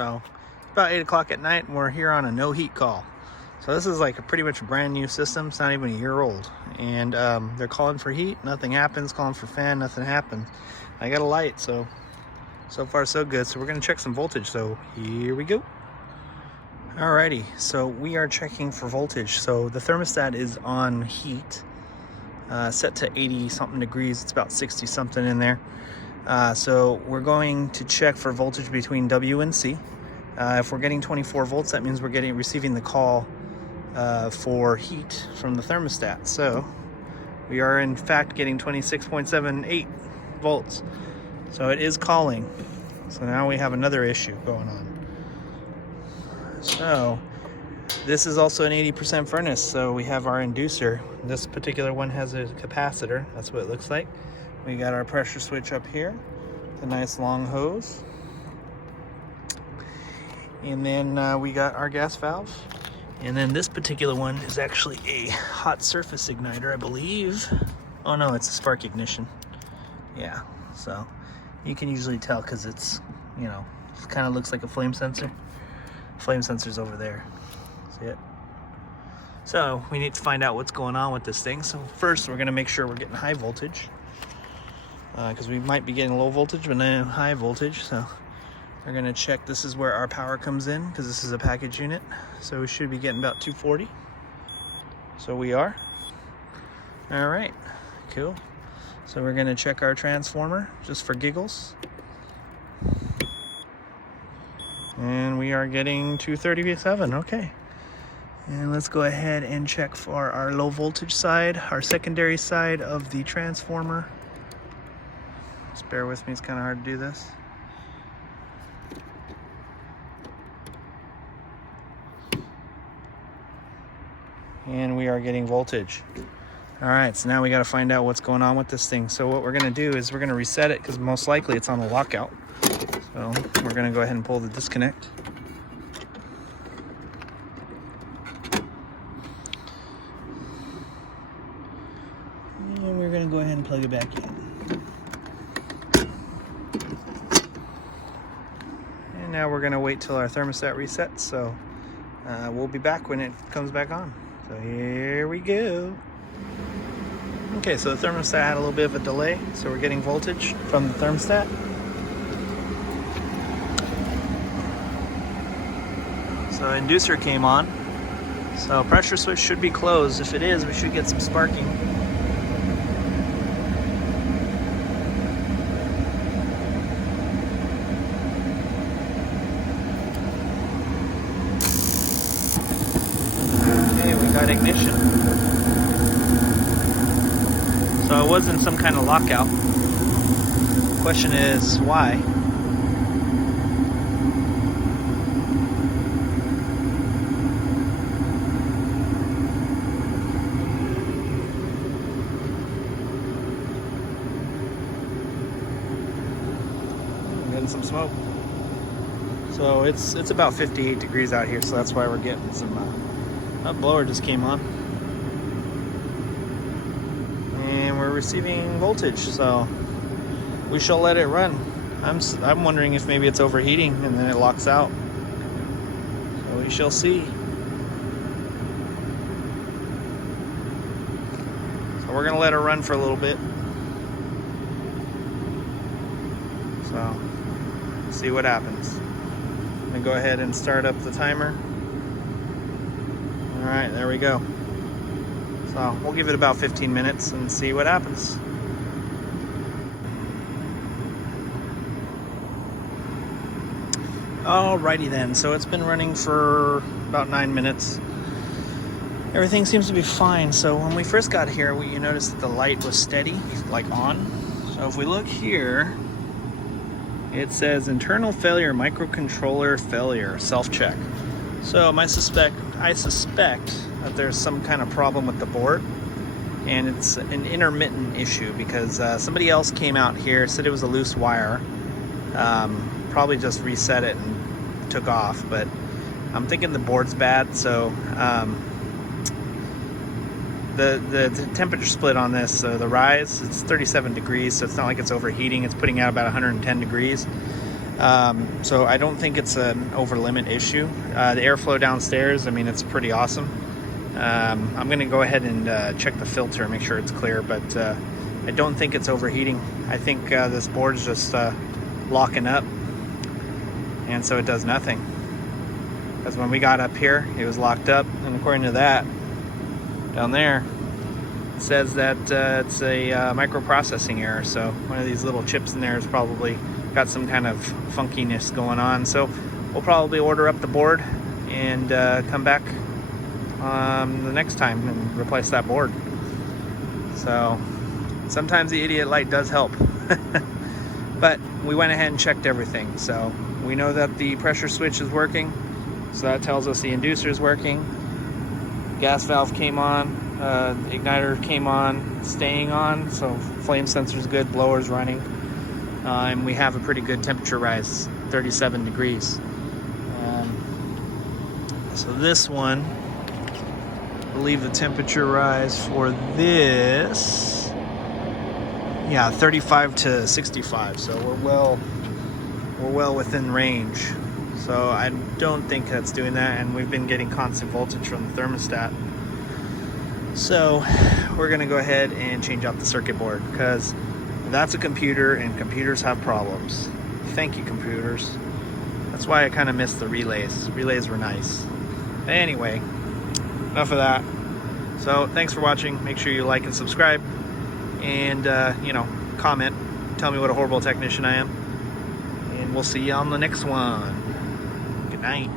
So it's about 8 o'clock at night and we're here on a no heat call. So this is like a pretty much brand new system. It's not even a year old. And they're calling for heat, nothing happens. Calling for fan, nothing happens. I got a light, so far so good. So we're gonna check some voltage. So here we go. Alrighty, so we are checking for voltage. So the thermostat is on heat, set to 80 something degrees. It's about 60 something in there. So we're going to check for voltage between W and C. If we're getting 24 volts, that means we're receiving the call for heat from the thermostat. So we are in fact getting 26.78 volts. So it is calling. So now we have another issue going on. So this is also an 80% furnace. So we have our inducer. This particular one has a capacitor. That's what it looks like. We got our pressure switch up here, the nice long hose. And then we got our gas valve. And then this particular one is actually a hot surface igniter, I believe. Oh no, it's a spark ignition. Yeah, so you can usually tell because it's, you know, it kind of looks like a flame sensor. Flame sensor's over there. See it? So we need to find out what's going on with this thing. So first we're gonna make sure we're getting high voltage, because we might be getting low voltage, but then high voltage. So we're gonna check. This is where our power comes in, because this is a package unit. So we should be getting about 240. So we are. All right, cool. So we're gonna check our transformer just for giggles. And we are getting 237, okay. And let's go ahead and check for our low voltage side, our secondary side of the transformer. Just bear with me, it's kind of hard to do this. And we are getting voltage. All right, so now we got to find out what's going on with this thing. So what we're going to do is we're going to reset it, because most likely it's on a lockout. So we're going to go ahead and pull the disconnect. And we're going to go ahead and plug it back in. And now we're going to wait till our thermostat resets. So we'll be back when it comes back on. So here we go. Okay, so the thermostat had a little bit of a delay, so we're getting voltage from the thermostat. So inducer came on. So pressure switch should be closed. If it is, we should get some sparking. Okay, we got ignition. So it was in some kind of lockout. The question is, why? Getting some smoke. So it's about 58 degrees out here, so that's why we're getting some. That blower just came on. We're receiving voltage, so we shall let it run. I'm wondering if maybe it's overheating and then it locks out. So we shall see. So we're gonna let it run for a little bit. So see what happens. I'm gonna go ahead and start up the timer. All right, there we go. So we'll give it about 15 minutes and see what happens. Alrighty then, so it's been running for about 9 minutes. Everything seems to be fine. So when we first got here, you noticed that the light was steady, like on. So if we look here, it says internal failure, microcontroller failure, self-check. So I suspect that there's some kind of problem with the board, and it's an intermittent issue, because somebody else came out here, said it was a loose wire, probably just reset it and took off, but I'm thinking the board's bad. So the temperature split on this, the rise, it's 37 degrees, so it's not like it's overheating. It's putting out about 110 degrees. So I don't think it's an over limit issue. The airflow downstairs, I mean, it's pretty awesome. I'm going to go ahead and check the filter, make sure it's clear, but I don't think it's overheating. I think this board's just locking up, and so it does nothing. Because when we got up here, it was locked up, and according to that, down there, it says that it's a microprocessing error. So one of these little chips in there has probably got some kind of funkiness going on. So we'll probably order up the board and come back the next time and replace that board. So sometimes the idiot light does help. But we went ahead and checked everything. So we know that the pressure switch is working. So that tells us the inducer is working. Gas valve came on, igniter came on, staying on. So flame sensor is good, blower's running. And we have a pretty good temperature rise, 37 degrees. So this one, I believe the temperature rise for this, yeah, 35 to 65. So we're well within range. So I don't think that's doing that, and we've been getting constant voltage from the thermostat. So we're gonna go ahead and change out the circuit board, because that's a computer and computers have problems. Thank you, computers. That's why I kind of missed the relays. Relays were nice. Anyway, enough of that. So thanks for watching. Make sure you like and subscribe, and comment. Tell me what a horrible technician I am, and we'll see you on the next one. Good night.